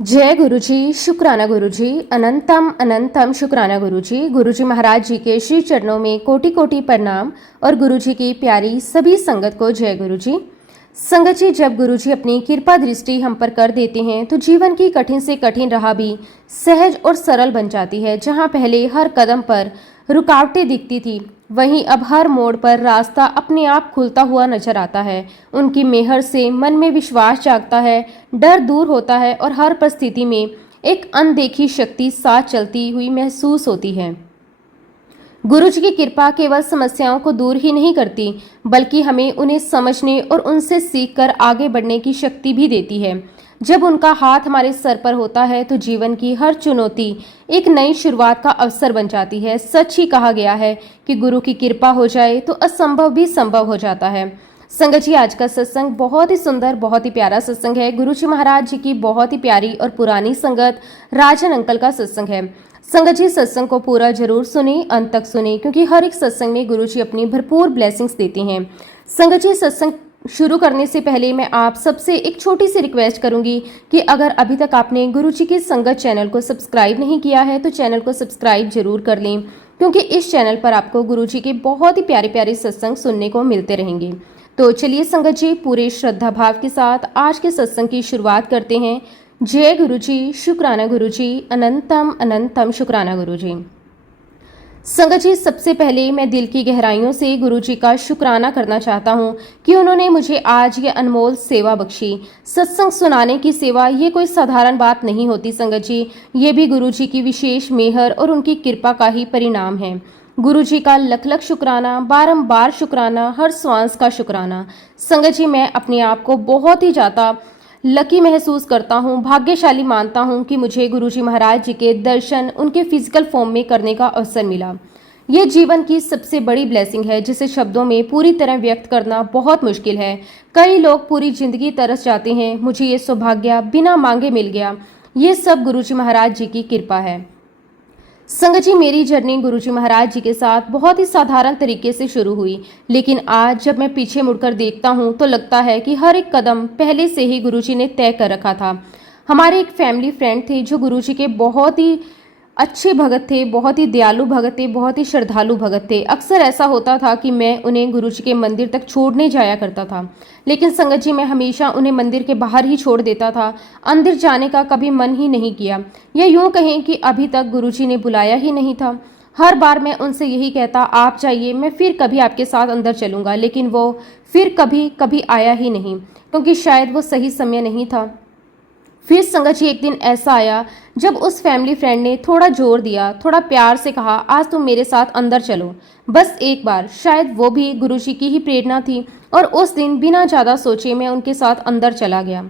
जय गुरुजी, शुक्राना गुरुजी, अनंतम अनंतम शुक्राना गुरुजी। गुरुजी महाराज जी के श्री चरणों में कोटि कोटि प्रणाम और गुरुजी की प्यारी सभी संगत को जय गुरुजी। संगत जी, जब गुरुजी अपनी कृपा दृष्टि हम पर कर देते हैं तो जीवन की कठिन से कठिन राह भी सहज और सरल बन जाती है। जहाँ पहले हर कदम पर रुकावटें दिखती थी, वहीं अब हर मोड़ पर रास्ता अपने आप खुलता हुआ नजर आता है। उनकी मेहर से मन में विश्वास जागता है, डर दूर होता है और हर परिस्थिति में एक अनदेखी शक्ति साथ चलती हुई महसूस होती है। गुरुजी की कृपा केवल समस्याओं को दूर ही नहीं करती, बल्कि हमें उन्हें समझने और उनसे सीखकर आगे बढ़ने की शक्ति भी देती है। जब उनका हाथ हमारे सर पर होता है तो जीवन की हर चुनौती एक नई शुरुआत का अवसर बन जाती है। सच ही कहा गया है कि गुरु की कृपा हो जाए तो असंभव भी संभव हो जाता है। संगत जी, आज का सत्संग बहुत ही सुंदर, बहुत ही प्यारा सत्संग है। गुरुजी महाराज जी की बहुत ही प्यारी और पुरानी संगत राजन अंकल का सत्संग है। संगत जी, सत्संग को पूरा जरूर सुने, अंत तक सुने, क्योंकि हर एक सत्संग में गुरुजी अपनी भरपूर ब्लेसिंग्स देते हैं। संगत जी, सत्संग शुरू करने से पहले मैं आप सबसे एक छोटी सी रिक्वेस्ट करूंगी कि अगर अभी तक आपने गुरुजी की संगत चैनल को सब्सक्राइब नहीं किया है तो चैनल को सब्सक्राइब जरूर कर लें, क्योंकि इस चैनल पर आपको गुरुजी के बहुत ही प्यारे प्यारे सत्संग सुनने को मिलते रहेंगे। तो चलिए संगत जी, पूरे श्रद्धा भाव के साथ आज के सत्संग की शुरुआत करते हैं। जय गुरुजी, शुक्राना गुरुजी, अनंतम अनंतम शुक्राना गुरुजी। संगत जी, सबसे पहले मैं दिल की गहराइयों से गुरुजी का शुक्राना करना चाहता हूँ कि उन्होंने मुझे आज ये अनमोल सेवा बख्शी। सत्संग सुनाने की सेवा ये कोई साधारण बात नहीं होती संगत जी, ये भी गुरुजी की विशेष मेहर और उनकी कृपा का ही परिणाम है। गुरुजी का लख लख शुक्राना, बारंबार शुक्राना, हर श्वास का शुक्राना। संगत जी, मैं अपने आप को बहुत ही ज़्यादा लकी महसूस करता हूँ, भाग्यशाली मानता हूँ कि मुझे गुरुजी महाराज जी के दर्शन उनके फिजिकल फॉर्म में करने का अवसर मिला। ये जीवन की सबसे बड़ी ब्लेसिंग है जिसे शब्दों में पूरी तरह व्यक्त करना बहुत मुश्किल है। कई लोग पूरी जिंदगी तरस जाते हैं, मुझे ये सौभाग्य बिना मांगे मिल गया। ये सब गुरुजी महाराज जी की कृपा है। संगत जी, मेरी जर्नी गुरुजी महाराज जी के साथ बहुत ही साधारण तरीके से शुरू हुई, लेकिन आज जब मैं पीछे मुड़कर देखता हूँ तो लगता है कि हर एक कदम पहले से ही गुरुजी ने तय कर रखा था। हमारे एक फैमिली फ्रेंड थे जो गुरुजी के बहुत ही अच्छे भगत थे, बहुत ही दयालु भगत थे, बहुत ही श्रद्धालु भगत थे। अक्सर ऐसा होता था कि मैं उन्हें गुरुजी के मंदिर तक छोड़ने जाया करता था, लेकिन संगत जी, मैं हमेशा उन्हें मंदिर के बाहर ही छोड़ देता था। अंदर जाने का कभी मन ही नहीं किया, या यूं कहें कि अभी तक गुरुजी ने बुलाया ही नहीं था। हर बार मैं उनसे यही कहता, आप जाइए, मैं फिर कभी आपके साथ अंदर चलूंगा, लेकिन वो फिर कभी कभी आया ही नहीं, क्योंकि शायद वो सही समय नहीं था। फिर संगत जी, एक दिन ऐसा आया जब उस फैमिली फ्रेंड ने थोड़ा जोर दिया, थोड़ा प्यार से कहा, आज तुम मेरे साथ अंदर चलो, बस एक बार। शायद वो भी गुरुजी की ही प्रेरणा थी और उस दिन बिना ज़्यादा सोचे मैं उनके साथ अंदर चला गया।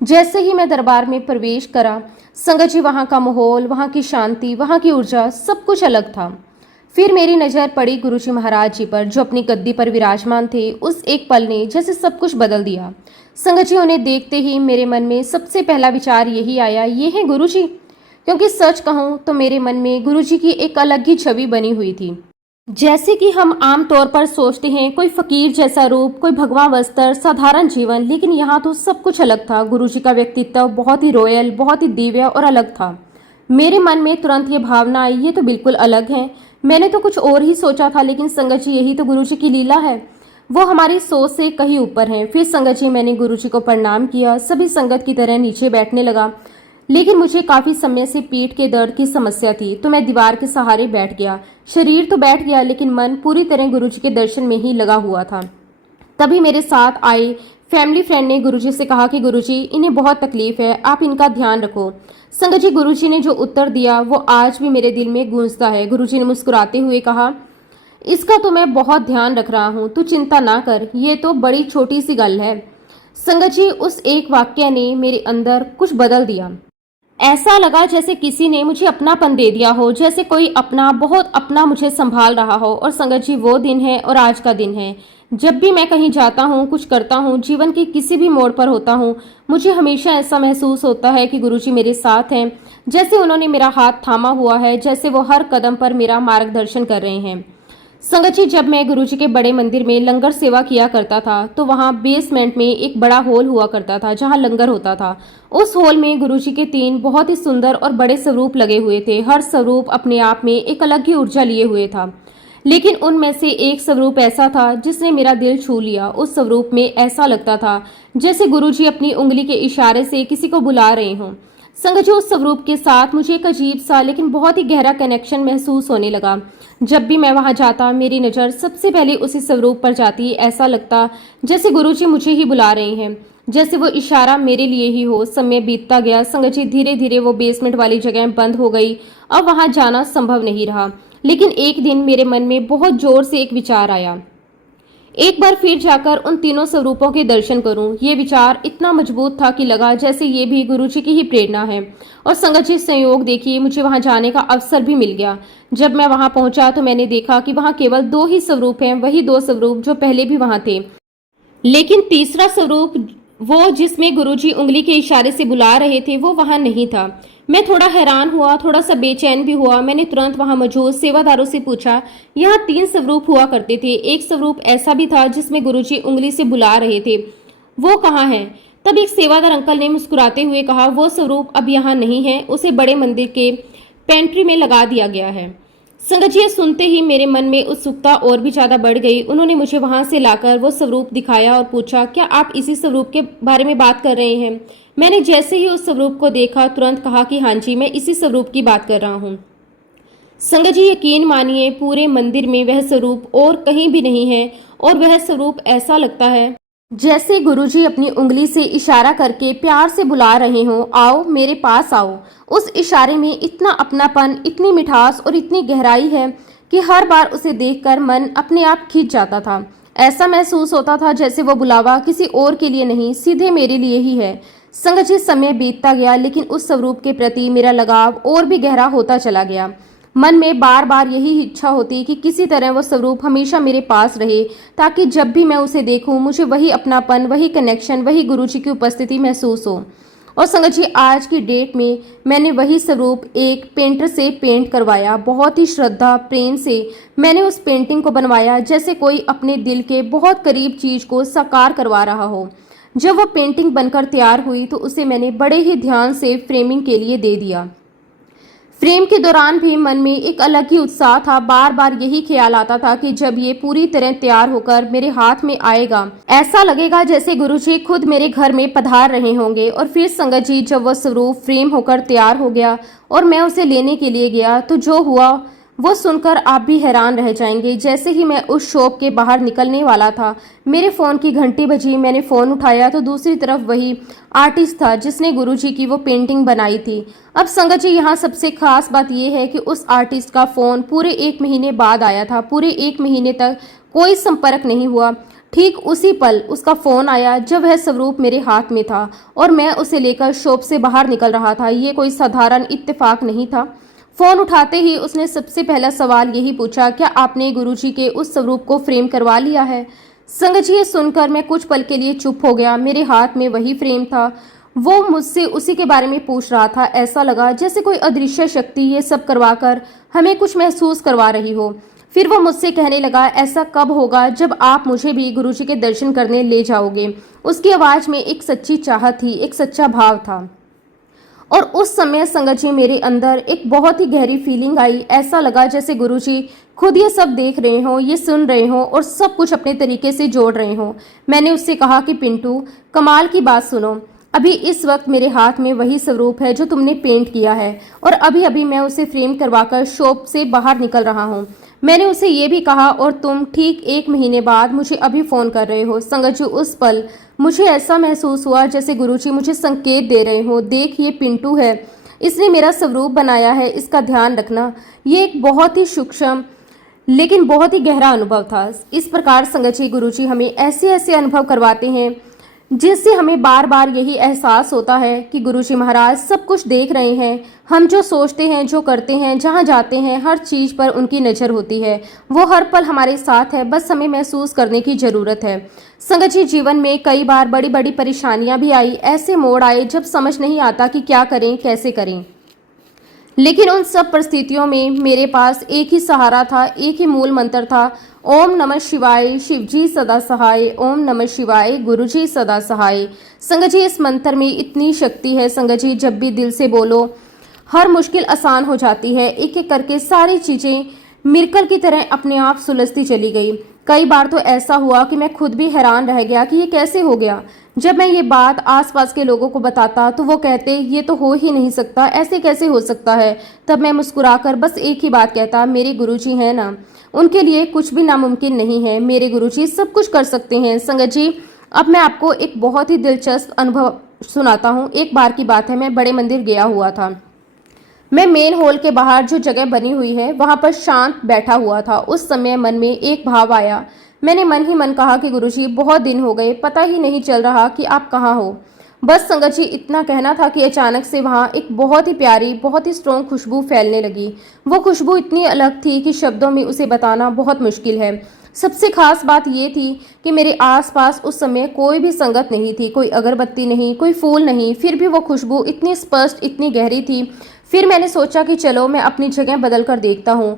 जैसे ही मैं दरबार में प्रवेश करा संगत जी, वहाँ का माहौल, वहाँ की शांति, वहाँ की ऊर्जा, सब कुछ अलग था। फिर मेरी नज़र पड़ी गुरुजी महाराज जी पर जो अपनी गद्दी पर विराजमान थे। उस एक पल ने जैसे सब कुछ बदल दिया। संगत जी, उन्हें देखते ही मेरे मन में सबसे पहला विचार यही आया, ये है गुरुजी। क्योंकि सच कहूँ तो मेरे मन में गुरुजी की एक अलग ही छवि बनी हुई थी। जैसे कि हम आम तौर पर सोचते हैं, कोई फकीर जैसा रूप, कोई भगवा वस्त्र, साधारण जीवन, लेकिन यहाँ तो सब कुछ अलग था। गुरुजी का व्यक्तित्व बहुत ही रॉयल, बहुत ही दिव्य और अलग था। मेरे मन में तुरंत ये भावना आई, ये तो बिल्कुल अलग है। मैंने तो कुछ और ही सोचा था, लेकिन संगत जी, यही तो गुरुजी की लीला है, वो हमारी सोच से कहीं ऊपर है। फिर संगत जी, मैंने गुरुजी को प्रणाम किया, सभी संगत की तरह नीचे बैठने लगा। लेकिन मुझे काफी समय से पीठ के दर्द की समस्या थी, तो मैं दीवार के सहारे बैठ गया। शरीर तो बैठ गया, लेकिन मन पूरी तरह गुरुजी के दर्शन में ही लगा हुआ था। तभी मेरे साथ आए फैमिली फ्रेंड ने गुरुजी से कहा कि गुरुजी, इन्हें बहुत तकलीफ है, आप इनका ध्यान रखो। संगत जी, गुरुजी ने जो उत्तर दिया वो आज भी मेरे दिल में गूंजता है। गुरुजी ने मुस्कुराते हुए कहा, इसका तो मैं बहुत ध्यान रख रहा हूँ, तू चिंता ना कर, ये तो बड़ी छोटी सी गल है। संगत जी, उस एक वाक्य ने मेरे अंदर कुछ बदल दिया। ऐसा लगा जैसे किसी ने मुझे अपनापन दे दिया हो, जैसे कोई अपना, बहुत अपना मुझे संभाल रहा हो। और संगत जी, वो दिन है और आज का दिन है। जब भी मैं कहीं जाता हूँ, कुछ करता हूँ, जीवन के किसी भी मोड़ पर होता हूँ, मुझे हमेशा ऐसा महसूस होता है कि गुरुजी मेरे साथ हैं, जैसे उन्होंने मेरा हाथ थामा हुआ है, जैसे वो हर कदम पर मेरा मार्गदर्शन कर रहे हैं। संगत जी, जब मैं गुरुजी के बड़े मंदिर में लंगर सेवा किया करता था तो वहाँ बेसमेंट में एक बड़ा हॉल हुआ करता था जहाँ लंगर होता था। उस हॉल में गुरुजी के 3 बहुत ही सुंदर और बड़े स्वरूप लगे हुए थे। हर स्वरूप अपने आप में एक अलग ही ऊर्जा लिए हुए था, लेकिन उनमें से एक स्वरूप ऐसा था जिसने मेरा दिल छू लिया। उस स्वरूप में ऐसा लगता था जैसे गुरुजी अपनी उंगली के इशारे से किसी को बुला रहे हों। संगत जी, उस स्वरूप के साथ मुझे एक अजीब सा लेकिन बहुत ही गहरा कनेक्शन महसूस होने लगा। जब भी मैं वहां जाता मेरी नज़र सबसे पहले उसी स्वरूप पर जाती। ऐसा लगता जैसे गुरुजी मुझे ही बुला रहे हैं, जैसे वो इशारा मेरे लिए ही हो। समय बीतता गया संगत जी, धीरे धीरे वो बेसमेंट वाली जगह बंद हो गई। अब वहां जाना संभव नहीं रहा। लेकिन एक दिन मेरे मन में बहुत जोर से एक विचार आया, एक बार फिर जाकर उन तीनों स्वरूपों के दर्शन करूं। ये विचार इतना मजबूत था कि लगा जैसे ये भी गुरुजी की ही प्रेरणा है। और संगत जी, संयोग देखिए मुझे वहां जाने का अवसर भी मिल गया। जब मैं वहां पहुंचा तो मैंने देखा कि वहां केवल 2 ही स्वरूप हैं, वही 2 स्वरूप जो पहले भी वहां थे। लेकिन तीसरा स्वरूप, वो जिसमें गुरुजी उंगली के इशारे से बुला रहे थे, वो वहां नहीं था। मैं थोड़ा हैरान हुआ, थोड़ा सा बेचैन भी हुआ। मैंने तुरंत वहां मौजूद सेवादारों से पूछा, यहाँ 3 स्वरूप हुआ करते थे, एक स्वरूप ऐसा भी था जिसमें गुरुजी उंगली से बुला रहे थे, वो कहाँ है? तब एक सेवादार अंकल ने मुस्कुराते हुए कहा, वो स्वरूप अब यहाँ नहीं है, उसे बड़े मंदिर के पेंट्री में लगा दिया गया है। संगत जी, सुनते ही मेरे मन में उत्सुकता और भी ज्यादा बढ़ गई। उन्होंने मुझे वहां से लाकर वो स्वरूप दिखाया और पूछा, क्या आप इसी स्वरूप के बारे में बात कर रहे हैं? मैंने जैसे ही उस स्वरूप को देखा तुरंत कहा कि हाँ जी, मैं इसी स्वरूप की बात कर रहा हूँ। संगत जी, यकीन मानिए पूरे मंदिर में वह स्वरूप और कहीं भी नहीं है। और वह स्वरूप ऐसा लगता है जैसे गुरुजी अपनी उंगली से इशारा करके प्यार से बुला रहे हों, आओ मेरे पास आओ। उस इशारे में इतना अपनापन, इतनी मिठास और इतनी गहराई है कि हर बार उसे देखकर मन अपने आप खिंच जाता था। ऐसा महसूस होता था जैसे वो बुलावा किसी और के लिए नहीं, सीधे मेरे लिए ही है। संगत जी, समय बीतता गया लेकिन उस स्वरूप के प्रति मेरा लगाव और भी गहरा होता चला गया। मन में बार बार यही इच्छा होती कि किसी तरह वो स्वरूप हमेशा मेरे पास रहे, ताकि जब भी मैं उसे देखूं मुझे वही अपनापन, वही कनेक्शन, वही गुरुजी की उपस्थिति महसूस हो। और संगत जी, आज की डेट में मैंने वही स्वरूप एक पेंटर से पेंट करवाया। बहुत ही श्रद्धा प्रेम से मैंने उस पेंटिंग को बनवाया, जैसे कोई अपने दिल के बहुत करीब चीज को साकार करवा रहा हो। जब वो पेंटिंग बनकर तैयार हुई तो उसे मैंने बड़े ही ध्यान से फ्रेमिंग के लिए दे दिया। फ्रेम के दौरान भी मन में एक अलग ही उत्साह था। बार बार यही ख्याल आता था कि जब ये पूरी तरह तैयार होकर मेरे हाथ में आएगा, ऐसा लगेगा जैसे गुरुजी खुद मेरे घर में पधार रहे होंगे। और फिर संगत जी, जब वह स्वरूप फ्रेम होकर तैयार हो गया और मैं उसे लेने के लिए गया तो जो हुआ वो सुनकर आप भी हैरान रह जाएंगे। जैसे ही मैं उस शॉप के बाहर निकलने वाला था, मेरे फ़ोन की घंटी बजी। मैंने फ़ोन उठाया तो दूसरी तरफ वही आर्टिस्ट था जिसने गुरुजी की वो पेंटिंग बनाई थी। अब संगत जी, यहाँ सबसे खास बात यह है कि उस आर्टिस्ट का फ़ोन पूरे 1 महीने बाद आया था। पूरे 1 महीने तक कोई संपर्क नहीं हुआ। ठीक उसी पल उसका फ़ोन आया जब वह स्वरूप मेरे हाथ में था और मैं उसे लेकर शॉप से बाहर निकल रहा था। ये कोई साधारण इत्तेफाक नहीं था। फ़ोन उठाते ही उसने सबसे पहला सवाल यही पूछा, क्या आपने गुरुजी के उस स्वरूप को फ्रेम करवा लिया है? संगत जी, ये सुनकर मैं कुछ पल के लिए चुप हो गया। मेरे हाथ में वही फ्रेम था, वो मुझसे उसी के बारे में पूछ रहा था। ऐसा लगा जैसे कोई अदृश्य शक्ति ये सब करवाकर हमें कुछ महसूस करवा रही हो। फिर वो मुझसे कहने लगा, ऐसा कब होगा जब आप मुझे भी गुरुजी के दर्शन करने ले जाओगे? उसकी आवाज़ में एक सच्ची चाहत थी, एक सच्चा भाव था। और उस समय संगत जी, मेरे अंदर एक बहुत ही गहरी फीलिंग आई। ऐसा लगा जैसे गुरुजी खुद ये सब देख रहे हों, ये सुन रहे हों और सब कुछ अपने तरीके से जोड़ रहे हों। मैंने उससे कहा कि पिंटू, कमाल की बात सुनो, अभी इस वक्त मेरे हाथ में वही स्वरूप है जो तुमने पेंट किया है और अभी अभी मैं उसे फ्रेम करवाकर शॉप से बाहर निकल रहा हूँ। मैंने उसे ये भी कहा और तुम ठीक 1 महीने बाद मुझे अभी फ़ोन कर रहे हो। संगत जी, उस पल मुझे ऐसा महसूस हुआ जैसे गुरुजी मुझे संकेत दे रहे हो, देख ये पिंटू है, इसने मेरा स्वरूप बनाया है, इसका ध्यान रखना। ये एक बहुत ही सूक्ष्म लेकिन बहुत ही गहरा अनुभव था। इस प्रकार संगत जी, गुरुजी हमें ऐसे ऐसे अनुभव करवाते हैं जिससे हमें बार बार यही एहसास होता है कि गुरुजी महाराज सब कुछ देख रहे हैं। हम जो सोचते हैं, जो करते हैं, जहाँ जाते हैं, हर चीज़ पर उनकी नज़र होती है। वो हर पल हमारे साथ है, बस हमें महसूस करने की ज़रूरत है। संगत जी, जीवन में कई बार बड़ी बड़ी परेशानियाँ भी आई, ऐसे मोड़ आए जब समझ नहीं आता कि क्या करें, कैसे करें। लेकिन उन सब परिस्थितियों में मेरे पास एक ही सहारा था, एक ही मूल मंत्र था, ओम नमः शिवाय, शिवजी सदा सहाय, ओम नमः शिवाय, गुरुजी सदा सहाय। संगत जी, इस मंत्र में इतनी शक्ति है संगत जी, जब भी दिल से बोलो हर मुश्किल आसान हो जाती है। एक एक करके सारी चीज़ें मिरेकल की तरह अपने आप सुलझती चली गई। कई बार तो ऐसा हुआ कि मैं खुद भी हैरान रह गया कि ये कैसे हो गया। जब मैं ये बात आसपास के लोगों को बताता तो वो कहते ये तो हो ही नहीं सकता, ऐसे कैसे हो सकता है। तब मैं मुस्कुराकर बस एक ही बात कहता, मेरे गुरुजी हैं ना, उनके लिए कुछ भी नामुमकिन नहीं है, मेरे गुरुजी सब कुछ कर सकते हैं। संगत जी, अब मैं आपको एक बहुत ही दिलचस्प अनुभव सुनाता हूँ। एक बार की बात है, मैं बड़े मंदिर गया हुआ था। मैं मेन हॉल के बाहर जो जगह बनी हुई है वहां पर शांत बैठा हुआ था। उस समय मन में एक भाव आया। मैंने मन ही मन कहा कि गुरुजी, बहुत दिन हो गए, पता ही नहीं चल रहा कि आप कहाँ हो। बस संगत जी, इतना कहना था कि अचानक से वहाँ एक बहुत ही प्यारी, बहुत ही स्ट्रॉन्ग खुशबू फैलने लगी। वो खुशबू इतनी अलग थी कि शब्दों में उसे बताना बहुत मुश्किल है। सबसे खास बात ये थी कि मेरे आसपास उस समय कोई भी संगत नहीं थी, कोई अगरबत्ती नहीं, कोई फूल नहीं, फिर भी वो खुशबू इतनी स्पष्ट, इतनी गहरी थी। फिर मैंने सोचा कि चलो मैं अपनी जगह बदल कर देखता हूँ।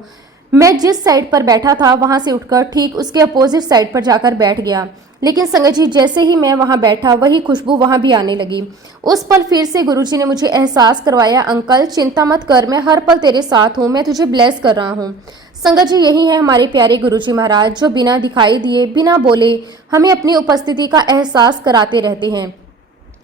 मैं जिस साइड पर बैठा था वहां से उठकर ठीक उसके अपोजिट साइड पर जाकर बैठ गया। लेकिन संगत जी, जैसे ही मैं वहां बैठा वही खुशबू वहां भी आने लगी। उस पल फिर से गुरुजी ने मुझे एहसास करवाया, अंकल चिंता मत कर, मैं हर पल तेरे साथ हूँ, मैं तुझे ब्लेस कर रहा हूँ। संगत जी, यही है हमारे प्यारे गुरुजी महाराज, जो बिना दिखाई दिए, बिना बोले हमें अपनी उपस्थिति का एहसास कराते रहते हैं।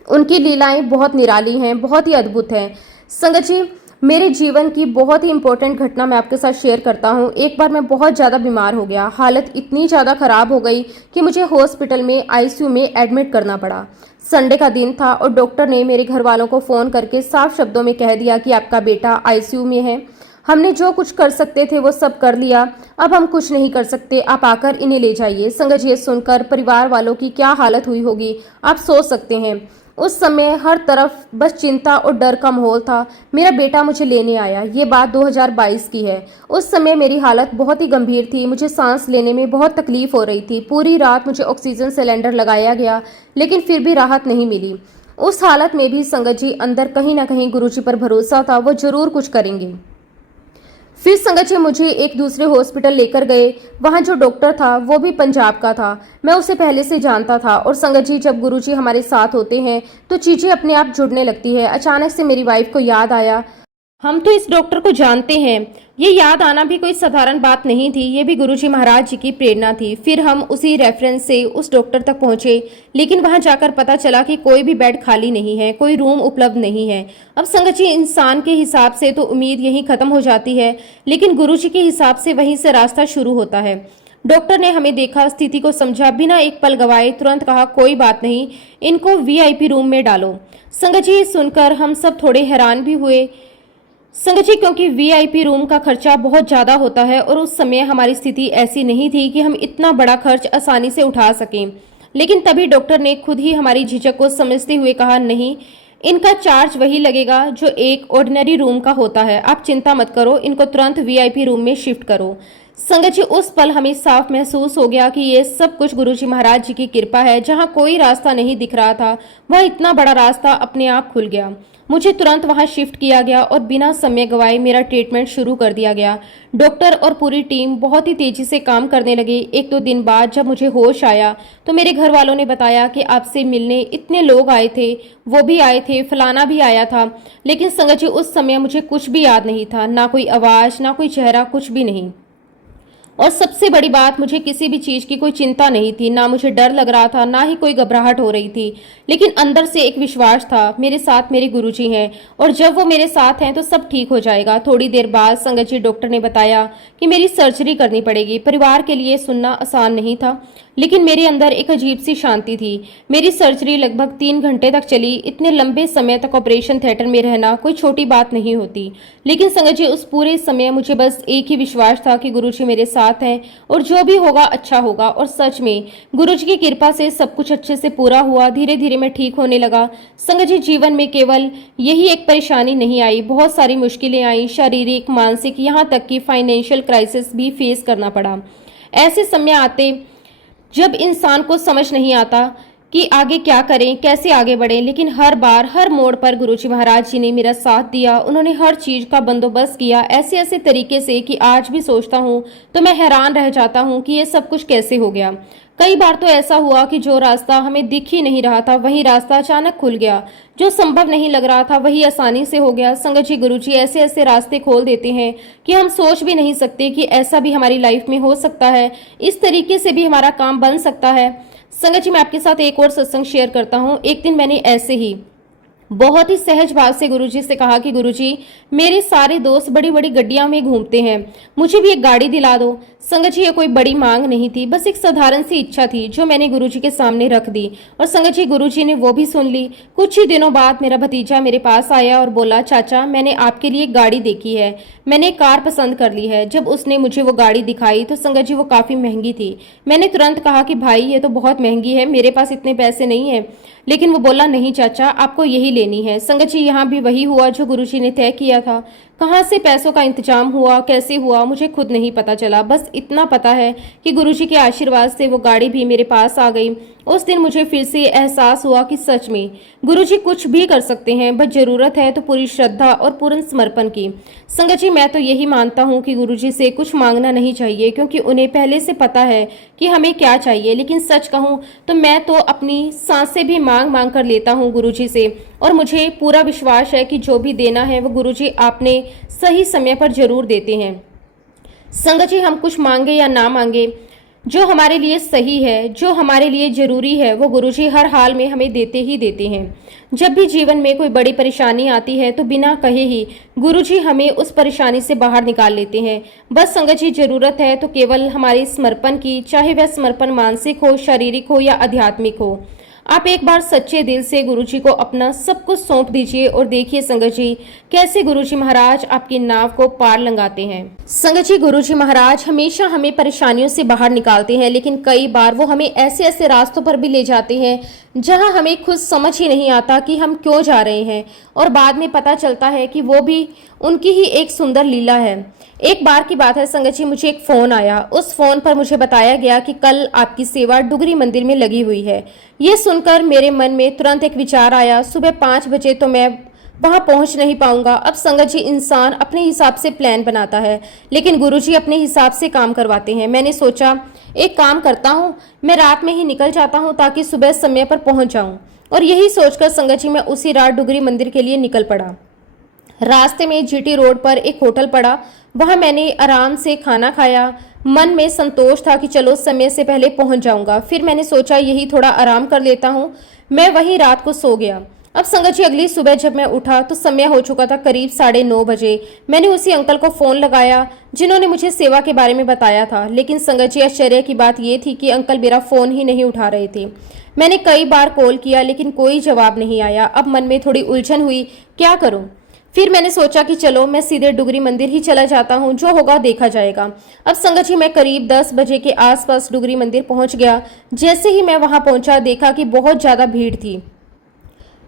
उनकी लीलाएं बहुत निराली हैं, बहुत ही अद्भुत हैं। संगत जी, मेरे जीवन की बहुत ही इंपॉर्टेंट घटना मैं आपके साथ शेयर करता हूँ। एक बार मैं बहुत ज़्यादा बीमार हो गया, हालत इतनी ज़्यादा ख़राब हो गई कि मुझे हॉस्पिटल में आईसीयू में एडमिट करना पड़ा। संडे का दिन था और डॉक्टर ने मेरे घर वालों को फ़ोन करके साफ शब्दों में कह दिया कि आपका बेटा आईसीयू में है। हमने जो कुछ कर सकते थे वो सब कर लिया, अब हम कुछ नहीं कर सकते, आप आकर इन्हें ले जाइए। संगत जी, ये सुनकर परिवार वालों की क्या हालत हुई होगी आप सोच सकते हैं। उस समय हर तरफ बस चिंता और डर का माहौल था। मेरा बेटा मुझे लेने आया, ये बात 2022 की है। उस समय मेरी हालत बहुत ही गंभीर थी, मुझे सांस लेने में बहुत तकलीफ हो रही थी। पूरी रात मुझे ऑक्सीजन सिलेंडर लगाया गया, लेकिन फिर भी राहत नहीं मिली। उस हालत में भी संगत जी, अंदर कहीं ना कहीं गुरुजी पर भरोसा था, वो जरूर कुछ करेंगे। फिर संगत जी मुझे एक दूसरे हॉस्पिटल लेकर गए। वहाँ जो डॉक्टर था वो भी पंजाब का था, मैं उसे पहले से जानता था। और संगत जी, जब गुरुजी हमारे साथ होते हैं तो चीज़ें अपने आप जुड़ने लगती है। अचानक से मेरी वाइफ को याद आया, हम तो इस डॉक्टर को जानते हैं। ये याद आना भी कोई साधारण बात नहीं थी, ये भी गुरुजी महाराज जी की प्रेरणा थी। फिर हम उसी रेफरेंस से उस डॉक्टर तक पहुंचे, लेकिन वहां जाकर पता चला कि कोई भी बेड खाली नहीं है, कोई रूम उपलब्ध नहीं है। अब संगत जी, इंसान के हिसाब से तो उम्मीद यहीं खत्म हो जाती है, लेकिन गुरुजी के हिसाब से वहीं से रास्ता शुरू होता है। डॉक्टर ने हमें देखा, स्थिति को समझा, बिना एक पल गवाए तुरंत कहा, कोई बात नहीं, इनको वीआईपी रूम में डालो। संगत जी, सुनकर हम सब थोड़े हैरान भी हुए संगत जी, क्योंकि वीआईपी रूम का खर्चा बहुत ज़्यादा होता है और उस समय हमारी स्थिति ऐसी नहीं थी कि हम इतना बड़ा खर्च आसानी से उठा सकें। लेकिन तभी डॉक्टर ने खुद ही हमारी झिझक को समझते हुए कहा, नहीं, इनका चार्ज वही लगेगा जो एक ऑर्डिनरी रूम का होता है, आप चिंता मत करो, इनको तुरंत वीआईपी रूम में शिफ्ट करो। संगत जी, उस पल हमें साफ महसूस हो गया कि ये सब कुछ गुरुजी महाराज जी की कृपा है। जहाँ कोई रास्ता नहीं दिख रहा था, वह इतना बड़ा रास्ता अपने आप खुल गया। मुझे तुरंत वहां शिफ्ट किया गया और बिना समय गवाए मेरा ट्रीटमेंट शुरू कर दिया गया। डॉक्टर और पूरी टीम बहुत ही तेजी से काम करने लगे। एक दो दिन बाद जब मुझे होश आया तो मेरे घर वालों ने बताया कि आपसे मिलने इतने लोग आए थे, वो भी आए थे, फलाना भी आया था। लेकिन संगत जी, उस समय मुझे कुछ भी याद नहीं था, ना कोई आवाज़, ना कोई चेहरा, कुछ भी नहीं। और सबसे बड़ी बात, मुझे किसी भी चीज़ की कोई चिंता नहीं थी, ना मुझे डर लग रहा था, ना ही कोई घबराहट हो रही थी। लेकिन अंदर से एक विश्वास था, मेरे साथ मेरे गुरुजी हैं और जब वो मेरे साथ हैं तो सब ठीक हो जाएगा। थोड़ी देर बाद संगत जी, डॉक्टर ने बताया कि मेरी सर्जरी करनी पड़ेगी। परिवार के लिए सुनना आसान नहीं था, लेकिन मेरे अंदर एक अजीब सी शांति थी। मेरी सर्जरी लगभग 3 घंटे तक चली। इतने लंबे समय तक ऑपरेशन थिएटर में रहना कोई छोटी बात नहीं होती। लेकिन संगत जी, उस पूरे समय मुझे बस एक ही विश्वास था कि गुरुजी मेरे साथ हैं और जो भी होगा अच्छा होगा। और सच में गुरुजी की कृपा से सब कुछ अच्छे से पूरा हुआ। धीरे धीरे मैं ठीक होने लगा। संगत जी, जीवन में केवल यही एक परेशानी नहीं आई, बहुत सारी मुश्किलें आई, शारीरिक, मानसिक, यहाँ तक कि फाइनेंशियल क्राइसिस भी फेस करना पड़ा। ऐसे समय आते जब इंसान को समझ नहीं आता कि आगे क्या करें, कैसे आगे बढ़ें। लेकिन हर बार हर मोड़ पर गुरुजी महाराज जी ने मेरा साथ दिया। उन्होंने हर चीज़ का बंदोबस्त किया ऐसे ऐसे तरीके से कि आज भी सोचता हूँ तो मैं हैरान रह जाता हूँ कि ये सब कुछ कैसे हो गया। कई बार तो ऐसा हुआ कि जो रास्ता हमें दिख ही नहीं रहा था वही रास्ता अचानक खुल गया। जो संभव नहीं लग रहा था वही आसानी से हो गया। संगत जी, गुरुजी ऐसे ऐसे रास्ते खोल देते हैं कि हम सोच भी नहीं सकते कि ऐसा भी हमारी लाइफ में हो सकता है, इस तरीके से भी हमारा काम बन सकता है। संगत जी, मैं आपके साथ एक और सत्संग शेयर करता हूँ। एक दिन मैंने ऐसे ही बहुत ही सहज भाव से गुरुजी से कहा कि गुरुजी, मेरे सारे दोस्त बड़ी बड़ी गड्डियां में घूमते हैं, मुझे भी एक गाड़ी दिला दो। संगत जी, ये कोई बड़ी मांग नहीं थी, बस एक साधारण सी इच्छा थी जो मैंने गुरुजी के सामने रख दी। और संगत जी, गुरुजी ने वो भी सुन ली। कुछ ही दिनों बाद मेरा भतीजा मेरे पास आया और बोला, चाचा मैंने आपके लिए एक गाड़ी देखी है, मैंने एक कार पसंद कर ली है। जब उसने मुझे वो गाड़ी दिखाई तो संगत जी वो काफी महंगी थी। मैंने तुरंत कहा कि भाई ये तो बहुत महंगी है, मेरे पास इतने पैसे नहीं है। लेकिन वो बोला, नहीं चाचा, आपको यही लेनी है। संगत जी, यहाँ भी वही हुआ जो गुरुजी ने तय किया था। कहाँ से पैसों का इंतजाम हुआ, कैसे हुआ, मुझे खुद नहीं पता चला। बस इतना पता है कि गुरुजी के आशीर्वाद से वो गाड़ी भी मेरे पास आ गई। उस दिन मुझे फिर से एहसास हुआ कि सच में गुरुजी कुछ भी कर सकते हैं, बस जरूरत है तो पूरी श्रद्धा और पूर्ण समर्पण की। संगत जी, मैं तो यही मानता हूँ कि गुरुजी से कुछ मांगना नहीं चाहिए, क्योंकि उन्हें पहले से पता है कि हमें क्या चाहिए। लेकिन सच कहूँ तो मैं तो अपनी सांसें भी मांग मांग कर लेता हूँ गुरुजी से, और मुझे पूरा विश्वास है कि जो भी देना है वो गुरुजी आपने सही समय पर जरूर देते हैं। संगत जी, हम कुछ मांगे या ना मांगे, जो हमारे लिए सही है, जो हमारे लिए जरूरी है, वो गुरुजी हर हाल में हमें देते ही देते हैं। जब भी जीवन में कोई बड़ी परेशानी आती है तो बिना कहे ही गुरुजी हमें उस परेशानी से बाहर निकाल लेते हैं। बस संगत जी, जरूरत है तो केवल हमारे समर्पण की, चाहे वह समर्पण मानसिक हो, शारीरिक हो या आध्यात्मिक हो। आप एक बार सच्चे दिल से गुरुजी को अपना सब कुछ सौंप दीजिए और देखिए संगत जी, कैसे गुरुजी महाराज आपकी नाव को पार लंगाते हैं। संगत जी, गुरुजी महाराज हमेशा हमें परेशानियों से बाहर निकालते हैं, लेकिन कई बार वो हमें ऐसे ऐसे रास्तों पर भी ले जाते हैं जहां हमें खुद समझ ही नहीं आता कि हम क्यों जा रहे हैं, और बाद में पता चलता है कि वो भी उनकी ही एक सुंदर लीला है। एक बार की बात है संगत जी, मुझे एक फोन आया। उस फोन पर मुझे बताया गया कि कल आपकी सेवा डुगरी मंदिर में लगी हुई है। ये सुनकर मेरे मन में तुरंत एक विचार आया, सुबह 5 बजे तो मैं वहां पहुंच नहीं पाऊंगा। अब संगत जी, इंसान अपने हिसाब से प्लान बनाता है, लेकिन गुरुजी अपने हिसाब से काम करवाते हैं। मैंने सोचा एक काम करता हूं, मैं रात में ही निकल जाता हूं ताकि सुबह समय पर पहुंच जाऊं। और यही सोचकर संगत जी, मैं उसी रात डुगरी मंदिर के लिए निकल पड़ा। रास्ते में जीटी रोड पर एक होटल पड़ा, वहां मैंने आराम से खाना खाया। मन में संतोष था कि चलो समय से पहले पहुंच जाऊंगा। फिर मैंने सोचा यही थोड़ा आराम कर लेता हूं। मैं वहीं रात को सो गया। अब संगत जी, अगली सुबह जब मैं उठा तो समय हो चुका था करीब 9:30 बजे। मैंने उसी अंकल को फोन लगाया जिन्होंने मुझे सेवा के बारे में बताया था। लेकिन संगत जी, आश्चर्य की बात यह थी कि अंकल मेरा फोन ही नहीं उठा रहे थे। मैंने कई बार कॉल किया लेकिन कोई जवाब नहीं आया। अब मन में थोड़ी उलझन हुई, क्या करूं। फिर मैंने सोचा कि चलो मैं सीधे डुगरी मंदिर ही चला जाता हूँ, जो होगा देखा जाएगा। अब संगत जी, मैं करीब 10 बजे के आसपास डुगरी मंदिर पहुंच गया। जैसे ही मैं वहां पहुंचा देखा कि बहुत ज्यादा भीड़ थी।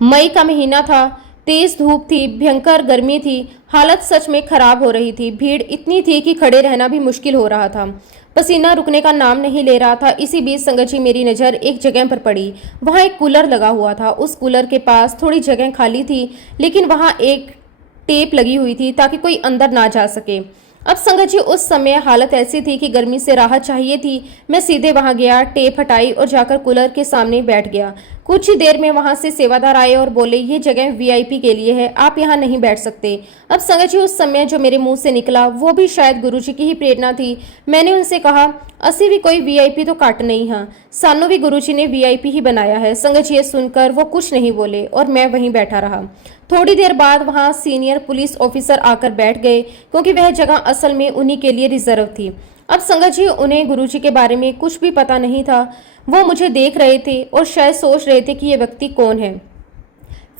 मई का महीना था, तेज धूप थी, भयंकर गर्मी थी, हालत सच में खराब हो रही थी। भीड़ इतनी थी कि खड़े रहना भी मुश्किल हो रहा था। पसीना रुकने का नाम नहीं ले रहा था। इसी बीच संगत जी, मेरी नज़र एक जगह पर पड़ी। वहां एक कूलर लगा हुआ था। उस कूलर के पास थोड़ी जगह खाली थी, लेकिन वहां एक टेप लगी हुई थी ताकि कोई अंदर ना जा सके। अब संगत जी, उस समय हालत ऐसी थी कि गर्मी से राहत चाहिए थी। मैं सीधे वहां गया, टेप हटाई और जाकर कूलर के सामने बैठ गया। कुछ ही देर में वहां से सेवादार आए और बोले, ये जगह वीआईपी के लिए है, आप यहाँ नहीं बैठ सकते। अब संगत जी, उस समय जो मेरे मुंह से निकला वो भी शायद गुरुजी की ही प्रेरणा थी। मैंने उनसे कहा, असी भी कोई वीआईपी तो काट नहीं, हाँ सानू भी गुरुजी ने वीआईपी ही बनाया है। संगत जी, ये सुनकर वो कुछ नहीं बोले और मैं वहीं बैठा रहा। थोड़ी देर बाद वहां सीनियर पुलिस ऑफिसर आकर बैठ गए, क्योंकि वह जगह असल में उन्हीं के लिए रिजर्व थी। अब संगत जी, उन्हें गुरुजी के बारे में कुछ भी पता नहीं था। वो मुझे देख रहे थे और शायद सोच रहे थे कि ये व्यक्ति कौन है।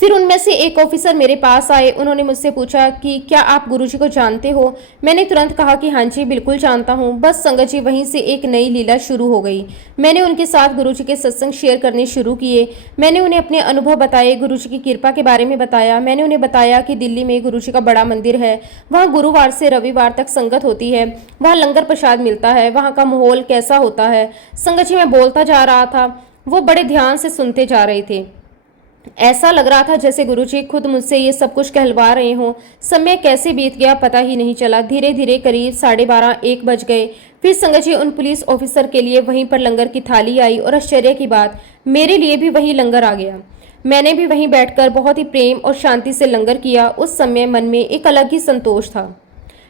फिर उनमें से एक ऑफिसर मेरे पास आए। उन्होंने मुझसे पूछा कि क्या आप गुरुजी को जानते हो। मैंने तुरंत कहा कि हाँ जी, बिल्कुल जानता हूँ। बस संगत जी, वहीं से एक नई लीला शुरू हो गई। मैंने उनके साथ गुरुजी के सत्संग शेयर करने शुरू किए। मैंने उन्हें अपने अनुभव बताए, गुरुजी की कृपा के बारे में बताया। मैंने उन्हें बताया कि दिल्ली में गुरुजी का बड़ा मंदिर है, वहाँ गुरुवार से रविवार तक संगत होती है, वहाँ लंगर प्रसाद मिलता है, वहाँ का माहौल कैसा होता है। संगत जी, मैं बोलता जा रहा था वो बड़े ध्यान से सुनते जा रहे थे। ऐसा लग रहा था जैसे गुरुजी खुद मुझसे ये सब कुछ कहलवा रहे हों। समय कैसे बीत गया पता ही नहीं चला। धीरे धीरे करीब 12:30-1 बज गए। फिर संगत जी उन पुलिस ऑफिसर के लिए वहीं पर लंगर की थाली आई और आश्चर्य की बात, मेरे लिए भी वही लंगर आ गया। मैंने भी वहीं बैठकर बहुत ही प्रेम और शांति से लंगर किया। उस समय मन में एक अलग ही संतोष था,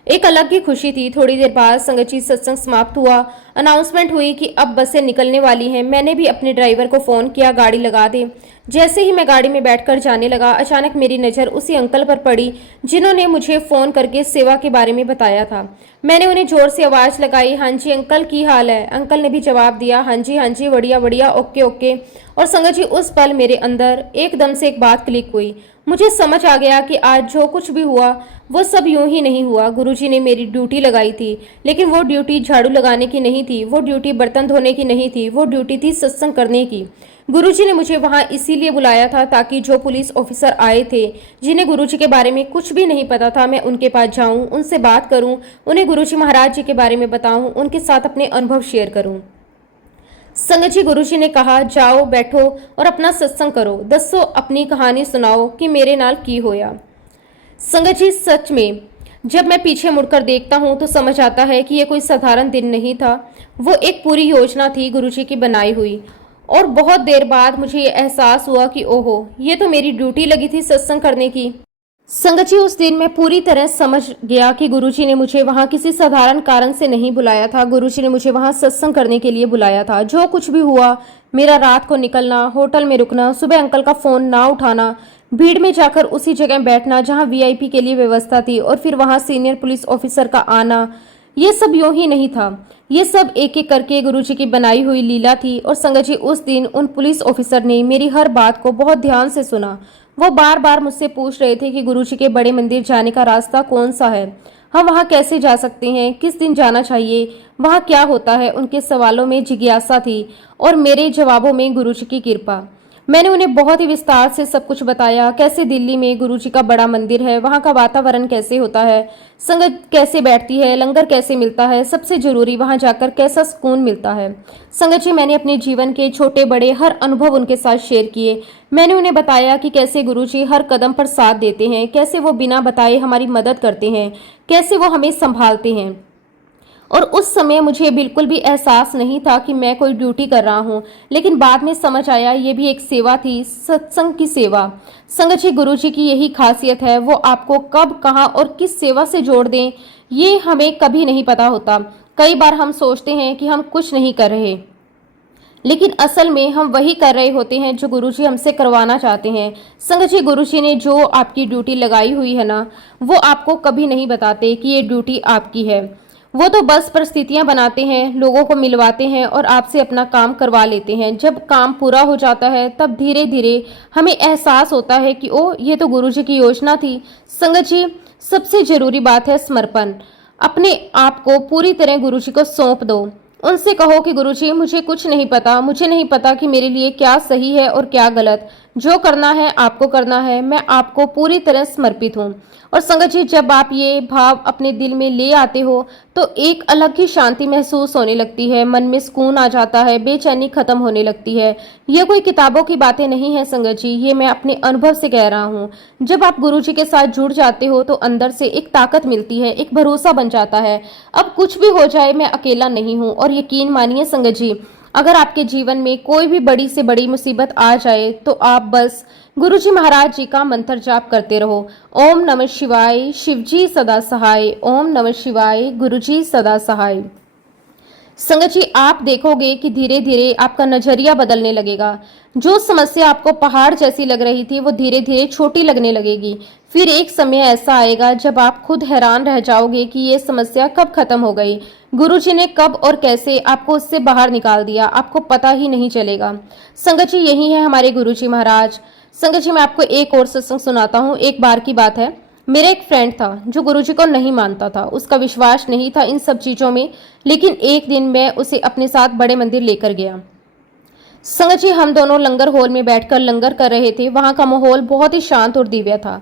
एक अलग ही खुशी थी। थोड़ी देर बाद संगत जी सत्संग समाप्त हुआ। अनाउंसमेंट हुई कि अब बसें निकलने वाली हैं। मैंने भी अपने ड्राइवर को फ़ोन किया, गाड़ी लगा दे। जैसे ही मैं गाड़ी में बैठकर जाने लगा, अचानक मेरी नज़र उसी अंकल पर पड़ी जिन्होंने मुझे फ़ोन करके सेवा के बारे में बताया था। मैंने उन्हें जोर से आवाज़ लगाई, हाँ जी अंकल, की हाल है। अंकल ने भी जवाब दिया, हाँ जी बढ़िया बढ़िया, ओके ओके। और संगत जी उस पल मेरे अंदर एकदम से एक बात क्लिक हुई। मुझे समझ आ गया कि आज जो कुछ भी हुआ वो सब यूं ही नहीं हुआ। गुरुजी ने मेरी ड्यूटी लगाई थी, लेकिन वो ड्यूटी झाड़ू लगाने की नहीं थी, वो ड्यूटी बर्तन धोने की नहीं थी, वो ड्यूटी थी सत्संग करने की। गुरुजी ने मुझे वहां इसीलिए बुलाया था ताकि जो पुलिस ऑफिसर आए थे, जिन्हें गुरुजी के बारे में कुछ भी नहीं पता था, मैं उनके पास जाऊं, उनसे बात करूं, उन्हें गुरुजी महाराज जी के बारे में बताऊं, उनके साथ अपने अनुभव शेयर करूं। संगत जी गुरुजी ने कहा, जाओ बैठो और अपना सत्संग करो, दसो अपनी कहानी सुनाओ कि मेरे नाल की होया। संगत जी सच में जब मैं पीछे मुड़कर देखता हूँ तो समझ आता है कि यह कोई साधारण दिन नहीं था। वो एक पूरी योजना थी गुरुजी की बनाई हुई। और बहुत देर बाद मुझे ये एहसास हुआ कि ओहो, ये तो मेरी ड्यूटी लगी थी सत्संग करने की। संगत जी उस दिन मैं पूरी तरह समझ गया कि गुरुजी ने मुझे वहां किसी साधारण कारण से नहीं बुलाया था। गुरुजी ने मुझे वहां सत्संग करने के लिए बुलाया था। जो कुछ भी हुआ, मेरा रात को निकलना, होटल में रुकना, सुबह अंकल का फोन ना उठाना, भीड़ में जाकर उसी जगह बैठना जहां वीआईपी के लिए व्यवस्था थी, और फिर वहां सीनियर पुलिस ऑफिसर का आना, ये सब यूं ही नहीं था। ये सब एक एक करके गुरुजी की बनाई हुई लीला थी। और संगत जी उस दिन उन पुलिस ऑफिसर ने मेरी हर बात को बहुत ध्यान से सुना। वो बार बार मुझसे पूछ रहे थे कि गुरुजी के बड़े मंदिर जाने का रास्ता कौन सा है, हम वहाँ कैसे जा सकते हैं, किस दिन जाना चाहिए, वहाँ क्या होता है। उनके सवालों में जिज्ञासा थी और मेरे जवाबों में गुरुजी की कृपा। मैंने उन्हें बहुत ही विस्तार से सब कुछ बताया, कैसे दिल्ली में गुरुजी का बड़ा मंदिर है, वहाँ का वातावरण कैसे होता है, संगत कैसे बैठती है, लंगर कैसे मिलता है, सबसे जरूरी वहाँ जाकर कैसा सुकून मिलता है। संगत जी मैंने अपने जीवन के छोटे बड़े हर अनुभव उनके साथ शेयर किए। मैंने उन्हें बताया कि कैसे गुरुजी हर कदम पर साथ देते हैं, कैसे वो बिना बताए हमारी मदद करते हैं, कैसे वो हमें संभालते हैं। और उस समय मुझे बिल्कुल भी एहसास नहीं था कि मैं कोई ड्यूटी कर रहा हूँ, लेकिन बाद में समझ आया ये भी एक सेवा थी, सत्संग की सेवा। संगत जी गुरुजी की यही खासियत है, वो आपको कब कहाँ और किस सेवा से जोड़ दें ये हमें कभी नहीं पता होता। कई बार हम सोचते हैं कि हम कुछ नहीं कर रहे, लेकिन असल में हम वही कर रहे होते हैं जो गुरुजी हमसे करवाना चाहते हैं। संगत जी गुरुजी ने जो आपकी ड्यूटी लगाई हुई है ना, वो आपको कभी नहीं बताते कि ये ड्यूटी आपकी है। वो तो बस परिस्थितियां बनाते हैं, लोगों को मिलवाते हैं और आपसे अपना काम करवा लेते हैं। जब काम पूरा हो जाता है तब धीरे धीरे हमें एहसास होता है कि ओ, ये तो गुरुजी की योजना थी। संगत जी सबसे जरूरी बात है समर्पण। अपने आप को पूरी तरह गुरुजी को सौंप दो। उनसे कहो कि गुरुजी मुझे कुछ नहीं पता, मुझे नहीं पता कि मेरे लिए क्या सही है और क्या गलत, जो करना है आपको करना है, मैं आपको पूरी तरह समर्पित हूँ। और संगत जी जब आप ये भाव अपने दिल में ले आते हो तो एक अलग ही शांति महसूस होने लगती है, मन में सुकून आ जाता है, बेचैनी खत्म होने लगती है। ये कोई किताबों की बातें नहीं है संगत जी, ये मैं अपने अनुभव से कह रहा हूँ। जब आप गुरुजी के साथ जुड़ जाते हो तो अंदर से एक ताकत मिलती है, एक भरोसा बन जाता है, अब कुछ भी हो जाए मैं अकेला नहीं हूँ। और यकीन मानिए संगत जी, अगर आपके जीवन में कोई भी बड़ी से बड़ी मुसीबत आ जाए तो आप बस गुरुजी महाराज जी का मंत्र जाप करते रहो, ओम नमः शिवाय, शिवजी सदा सहाय, ओम नमः शिवाय, गुरुजी सदा सहाय। संगत जी आप देखोगे कि धीरे धीरे आपका नजरिया बदलने लगेगा। जो समस्या आपको पहाड़ जैसी लग रही थी वो धीरे धीरे छोटी लगने लगेगी। फिर एक समय ऐसा आएगा जब आप खुद हैरान रह जाओगे कि ये समस्या कब खत्म हो गई, गुरुजी ने कब और कैसे आपको उससे बाहर निकाल दिया, आपको पता ही नहीं चलेगा। संगत जी यही है हमारे गुरुजी महाराज। संगत जी मैं आपको एक और सत्संग सुनाता हूँ। एक बार की बात है, मेरा एक फ्रेंड था जो गुरुजी को नहीं मानता था, उसका विश्वास नहीं था इन सब चीजों में, लेकिन एक दिन मैं उसे अपने साथ बड़े मंदिर लेकर गया। संगत जी हम दोनों लंगर हॉल में बैठकर लंगर कर रहे थे। वहां का माहौल बहुत ही शांत और दिव्य था।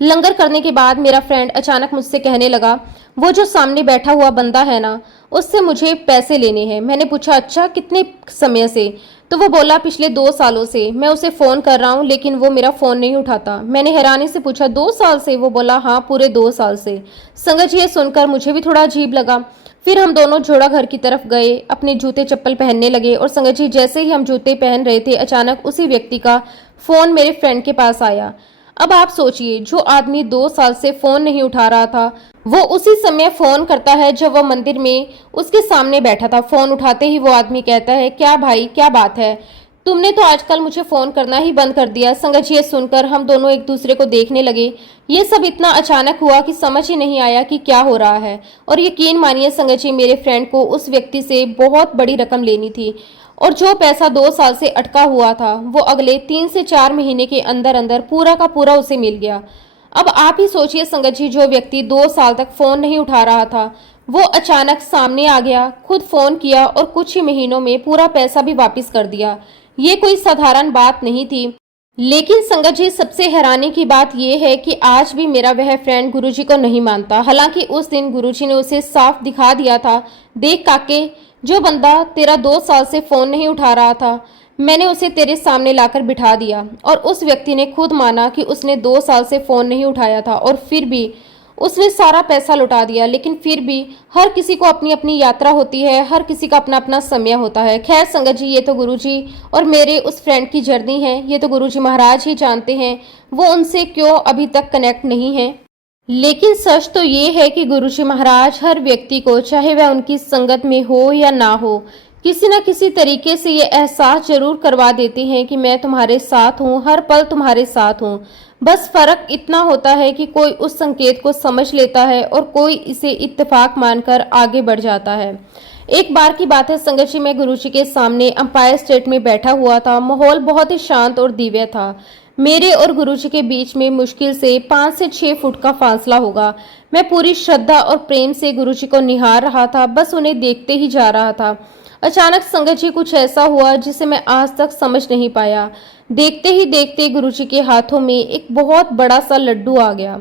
लंगर करने के बाद मेरा फ्रेंड अचानक मुझसे कहने लगा, वो जो सामने बैठा हुआ बंदा है ना, उससे मुझे पैसे लेने हैं। मैंने पूछा, अच्छा कितने समय से? तो वो बोला पिछले 2 सालों से मैं उसे फ़ोन कर रहा हूँ लेकिन वो मेरा फ़ोन नहीं उठाता। मैंने हैरानी से पूछा 2 साल से? वो बोला हाँ, पूरे 2 साल से। संगत जी, ये सुनकर मुझे भी थोड़ा अजीब लगा। फिर हम दोनों जोड़ा घर की तरफ गए, अपने जूते चप्पल पहनने लगे और संगत जी, जैसे ही हम जूते पहन रहे थे अचानक उसी व्यक्ति का फ़ोन मेरे फ्रेंड के पास आया। अब आप सोचिए, जो आदमी 2 साल से फ़ोन नहीं उठा रहा था वो उसी समय फ़ोन करता है जब वह मंदिर में उसके सामने बैठा था। फ़ोन उठाते ही वो आदमी कहता है, क्या भाई, क्या बात है, तुमने तो आजकल मुझे फ़ोन करना ही बंद कर दिया। संगत जी, ये सुनकर हम दोनों एक दूसरे को देखने लगे। ये सब इतना अचानक हुआ कि समझ ही नहीं आया कि क्या हो रहा है। और यकीन मानिए संगत जी, मेरे फ्रेंड को उस व्यक्ति से बहुत बड़ी रकम लेनी थी और जो पैसा 2 साल से अटका हुआ था वो अगले 3 से 4 महीने के अंदर अंदर पूरा का पूरा उसे मिल गया। अब आप ही सोचिए संगत जी, जो व्यक्ति 2 साल तक फ़ोन नहीं उठा रहा था वो अचानक सामने आ गया, खुद फ़ोन किया और कुछ ही महीनों में पूरा पैसा भी वापस कर दिया। ये कोई साधारण बात नहीं थी। लेकिन संगत जी, सबसे हैरानी की बात यह है कि आज भी मेरा वह फ्रेंड गुरुजी को नहीं मानता। हालांकि उस दिन गुरुजी ने उसे साफ दिखा दिया था, देख काके, जो बंदा तेरा 2 साल से फ़ोन नहीं उठा रहा था मैंने उसे तेरे सामने लाकर बिठा दिया। और उस व्यक्ति ने खुद माना कि उसने 2 साल से फ़ोन नहीं उठाया था और फिर भी उसने सारा पैसा लौटा दिया। लेकिन फिर भी हर किसी को अपनी अपनी यात्रा होती है, हर किसी का अपना अपना समय होता है। खैर संगत जी, ये तो गुरुजी और मेरे उस फ्रेंड की जर्नी है, ये तो गुरुजी महाराज ही जानते हैं वो उनसे क्यों अभी तक कनेक्ट नहीं है। लेकिन सच तो ये है कि गुरुजी महाराज हर व्यक्ति को, चाहे वह उनकी संगत में हो या ना हो, किसी न किसी तरीके से ये एहसास जरूर करवा देते हैं कि मैं तुम्हारे साथ हूँ, हर पल तुम्हारे साथ हूँ। बस फर्क इतना होता है कि कोई उस संकेत को समझ लेता है और कोई इसे इत्तेफाक मानकर आगे बढ़ जाता है। एक बार की बात है संगत जी, मैं गुरुजी के सामने अंपायर स्टेट में बैठा हुआ था। माहौल बहुत ही शांत और दिव्य था। मेरे और गुरुजी के बीच में मुश्किल से 5 से 6 फुट का फासला होगा। मैं पूरी श्रद्धा और प्रेम से गुरुजी को निहार रहा था, बस उन्हें देखते ही जा रहा था। अचानक संगत जी, कुछ ऐसा हुआ जिसे मैं आज तक समझ नहीं पाया। देखते ही देखते गुरुजी के हाथों में एक बहुत बड़ा सा लड्डू आ गया।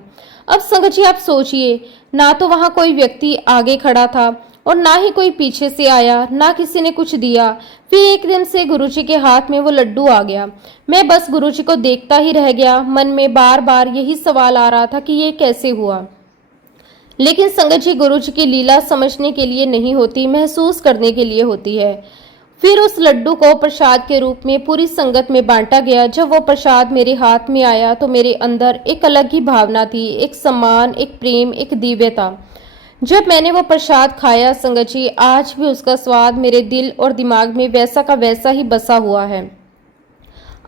अब संगत जी, आप सोचिए, ना तो वहां कोई व्यक्ति आगे खड़ा था और ना ही कोई पीछे से आया, ना किसी ने कुछ दिया। फिर एकदम से गुरुजी के हाथ में वो लड्डू आ गया। मैं बस गुरुजी को देखता ही रह गया। मन में बार बार यही सवाल आ रहा था कि ये कैसे हुआ। लेकिन संगत जी, गुरुजी की लीला समझने के लिए नहीं होती, महसूस करने के लिए होती है। फिर उस लड्डू को प्रसाद के रूप में पूरी संगत में बांटा गया। जब वो प्रसाद मेरे हाथ में आया तो मेरे अंदर एक अलग ही भावना थी, एक सम्मान, एक प्रेम, एक दिव्यता। जब मैंने वो प्रसाद खाया संगत जी, आज भी उसका स्वाद मेरे दिल और दिमाग में वैसा का वैसा ही बसा हुआ है।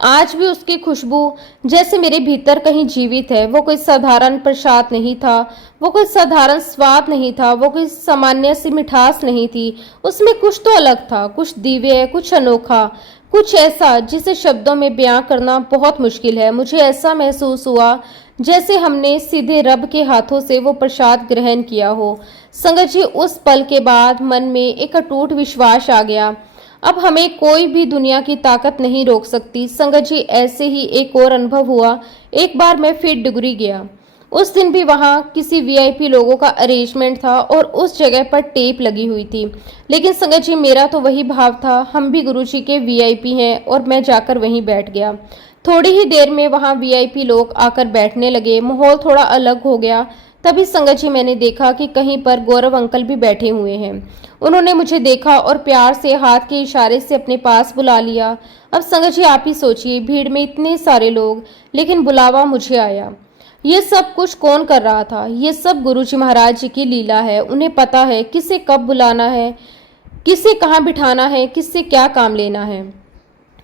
आज भी उसकी खुशबू जैसे मेरे भीतर कहीं जीवित है। वो कोई साधारण प्रसाद नहीं था, वो कोई साधारण स्वाद नहीं था, वो कोई सामान्य सी मिठास नहीं थी। उसमें कुछ तो अलग था, कुछ दिव्य, कुछ अनोखा, कुछ ऐसा जिसे शब्दों में बयां करना बहुत मुश्किल है। मुझे ऐसा महसूस हुआ जैसे हमने सीधे रब के हाथों से वो प्रसाद ग्रहण किया हो। संगत जी, उस पल के बाद मन में एक अटूट विश्वास आ गया, अब हमें कोई भी दुनिया की ताकत नहीं रोक सकती। संगत जी, ऐसे ही एक और अनुभव हुआ। एक बार मैं फिर डिगरी गया। उस दिन भी वहाँ किसी वीआईपी लोगों का अरेंजमेंट था और उस जगह पर टेप लगी हुई थी। लेकिन संगत जी, मेरा तो वही भाव था, हम भी गुरुजी के वीआईपी हैं, और मैं जाकर वहीं बैठ गया। थोड़ी ही देर में वहाँ वीआईपी लोग आकर बैठने लगे। माहौल थोड़ा अलग हो गया। तभी संगत जी, मैंने देखा कि कहीं पर गौरव अंकल भी बैठे हुए हैं। उन्होंने मुझे देखा और प्यार से हाथ के इशारे से अपने पास बुला लिया। अब संगत जी, आप ही सोचिए, भीड़ में इतने सारे लोग, लेकिन बुलावा मुझे आया। ये सब कुछ कौन कर रहा था? ये सब गुरुजी महाराज जी की लीला है। उन्हें पता है किसे कब बुलाना है, किसे कहाँ बिठाना है, किससे क्या काम लेना है।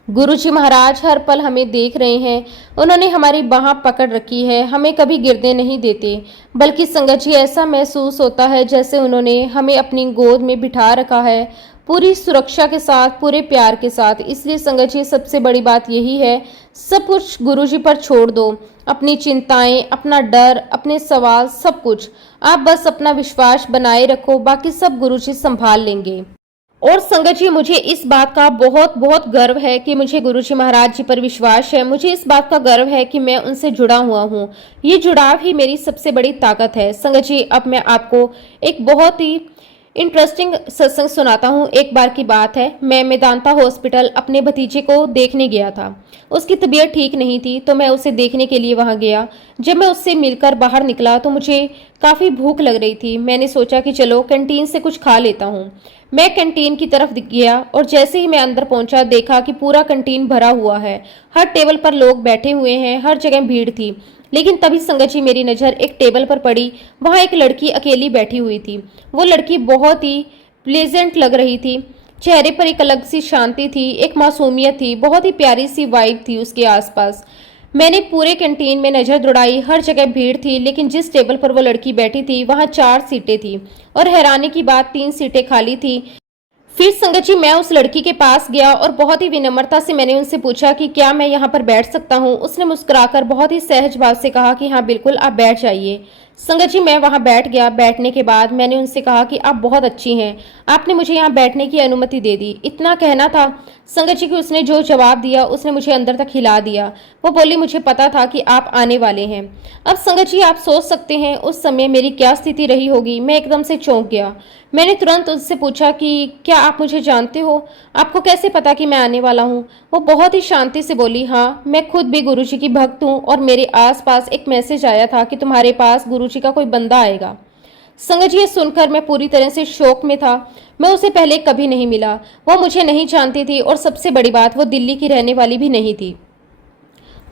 गुरुजी महाराज हर पल हमें देख रहे हैं। उन्होंने हमारी बाह पकड़ रखी है, हमें कभी गिरने नहीं देते। बल्कि संगत जी, ऐसा महसूस होता है जैसे उन्होंने हमें अपनी गोद में बिठा रखा है, पूरी सुरक्षा के साथ, पूरे प्यार के साथ। इसलिए संगत जी, सबसे बड़ी बात यही है, सब कुछ गुरुजी पर छोड़ दो। अपनी चिंताएं, अपना डर, अपने सवाल, सब कुछ आप बस अपना विश्वास बनाए रखो, बाकी सब गुरुजी संभाल लेंगे। और संगत जी, मुझे इस बात का बहुत बहुत गर्व है कि मुझे गुरुजी महाराज जी पर विश्वास है। मुझे इस बात का गर्व है कि मैं उनसे जुड़ा हुआ हूँ। ये जुड़ाव ही मेरी सबसे बड़ी ताकत है। संगत जी, अब मैं आपको एक बहुत ही इंटरेस्टिंग सत्संग सुनाता हूँ। एक बार की बात है, मैं मेदांता हॉस्पिटल अपने भतीजे को देखने गया था। उसकी तबीयत ठीक नहीं थी तो मैं उसे देखने के लिए वहां गया। जब मैं उससे मिलकर बाहर निकला तो मुझे काफ़ी भूख लग रही थी। मैंने सोचा कि चलो कैंटीन से कुछ खा लेता हूँ। मैं कैंटीन की तरफ गया और जैसे ही मैं अंदर पहुंचा देखा कि पूरा कैंटीन भरा हुआ है। हर टेबल पर लोग बैठे हुए हैं, हर जगह भीड़ थी। लेकिन तभी संगत जी मेरी नज़र एक टेबल पर पड़ी। वहां एक लड़की अकेली बैठी हुई थी। वो लड़की बहुत ही प्लेजेंट लग रही थी। चेहरे पर एक अलग सी शांति थी, एक मासूमियत थी, बहुत ही प्यारी सी वाइब थी उसके आसपास। मैंने पूरे कैंटीन में नज़र दौड़ाई, हर जगह भीड़ थी, लेकिन जिस टेबल पर वो लड़की बैठी थी वहां 4 सीटें थी और हैरानी की बात 3 सीटें खाली थी। फिर संगत जी मैं उस लड़की के पास गया और बहुत ही विनम्रता से मैंने उनसे पूछा कि क्या मैं यहाँ पर बैठ सकता हूँ। उसने मुस्कुराकर बहुत ही सहज भाव से कहा कि हाँ बिल्कुल आप बैठ जाइए। संगत जी मैं वहाँ बैठ गया। बैठने के बाद मैंने उनसे कहा कि आप बहुत अच्छी हैं, आपने मुझे यहाँ बैठने की अनुमति दे दी। इतना कहना था संगत जी कि उसने जो जवाब दिया उसने मुझे अंदर तक हिला दिया। वो बोली मुझे पता था कि आप आने वाले हैं। अब संगत जी आप सोच सकते हैं उस समय मेरी क्या स्थिति रही होगी। मैं एकदम से चौंक गया। मैंने तुरंत उससे पूछा कि क्या आप मुझे जानते हो, आपको कैसे पता कि मैं आने वाला हूँ। वो बहुत ही शांति से बोली हाँ मैं खुद भी गुरुजी की भक्त हूँ और मेरे आसपास एक मैसेज आया था कि तुम्हारे पास गुरुजी का कोई बंदा आएगा। संगत जी ये सुनकर मैं पूरी तरह से शौक में था। मैं उसे पहले कभी नहीं मिला, वो मुझे नहीं जानती थी और सबसे बड़ी बात वो दिल्ली की रहने वाली भी नहीं थी।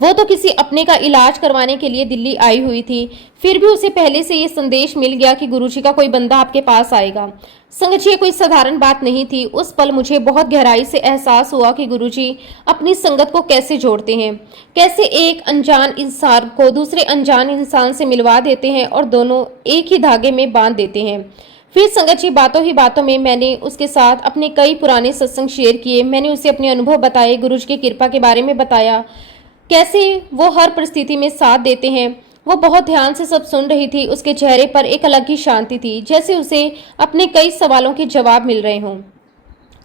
वो तो किसी अपने का इलाज करवाने के लिए दिल्ली आई हुई थी। फिर भी उसे पहले से ये संदेश मिल गया कि गुरुजी का कोई बंदा आपके पास आएगा। संगत जी ये कोई साधारण बात नहीं थी। उस पल मुझे बहुत गहराई से एहसास हुआ कि गुरुजी अपनी संगत को कैसे जोड़ते हैं, कैसे एक अनजान इंसान को दूसरे अनजान इंसान से मिलवा देते हैं और दोनों एक ही धागे में बांध देते हैं। फिर संगत जी बातों ही बातों में मैंने उसके साथ अपने कई पुराने सत्संग शेयर किए। मैंने उसे अपने अनुभव बताए, गुरुजी की कृपा के बारे में बताया, कैसे वो हर परिस्थिति में साथ देते हैं। वो बहुत ध्यान से सब सुन रही थी। उसके चेहरे पर एक अलग ही शांति थी, जैसे उसे अपने कई सवालों के जवाब मिल रहे हों।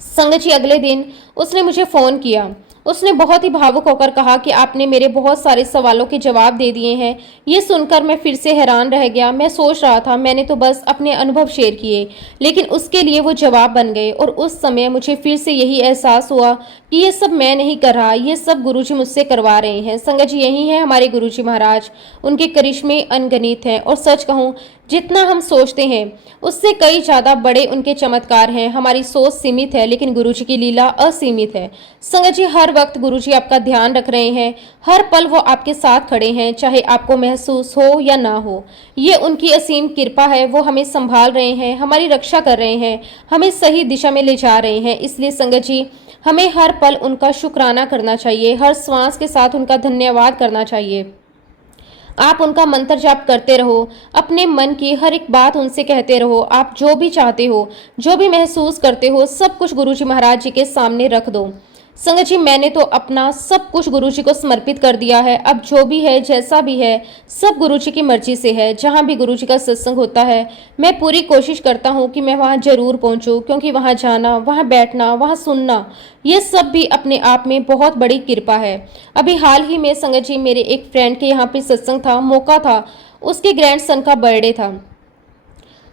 संगत जी अगले दिन उसने मुझे फ़ोन किया। उसने बहुत ही भावुक होकर कहा कि आपने मेरे बहुत सारे सवालों के जवाब दे दिए हैं। ये सुनकर मैं फिर से हैरान रह गया। मैं सोच रहा था मैंने तो बस अपने अनुभव शेयर किए, लेकिन उसके लिए वो जवाब बन गए। और उस समय मुझे फिर से यही एहसास हुआ कि ये सब मैं नहीं कर रहा, ये सब गुरुजी मुझसे करवा रहे हैं। संगत जी यही है हमारे गुरुजी महाराज, उनके करिश्मे अनगिनत हैं और सच कहूँ जितना हम सोचते हैं उससे कई ज़्यादा बड़े उनके चमत्कार हैं। हमारी सोच सीमित है लेकिन गुरुजी की लीला असीमित है। संगत जी हर वक्त गुरुजी आपका ध्यान रख रहे हैं, हर पल वो आपके साथ खड़े हैं, चाहे आपको महसूस हो या ना हो। ये उनकी असीम कृपा है। वो हमें संभाल रहे हैं, हमारी रक्षा कर रहे हैं, हमें सही दिशा में ले जा रहे हैं। इसलिए संगत जी हमें हर पल उनका शुक्राना करना चाहिए, हर श्वास के साथ उनका धन्यवाद करना चाहिए। आप उनका मंत्र जाप करते रहो, अपने मन की हर एक बात उनसे कहते रहो। आप जो भी चाहते हो, जो भी महसूस करते हो, सब कुछ गुरुजी महाराज जी के सामने रख दो। संगत जी मैंने तो अपना सब कुछ गुरुजी को समर्पित कर दिया है। अब जो भी है जैसा भी है सब गुरुजी की मर्जी से है। जहाँ भी गुरुजी का सत्संग होता है मैं पूरी कोशिश करता हूँ कि मैं वहाँ जरूर पहुँचूँ, क्योंकि वहाँ जाना, वहाँ बैठना, वहाँ सुनना, ये सब भी अपने आप में बहुत बड़ी कृपा है। अभी हाल ही में संगत जी मेरे एक फ्रेंड के यहाँ पे सत्संग था, मौका था, उसके ग्रैंडसन का बर्थडे था।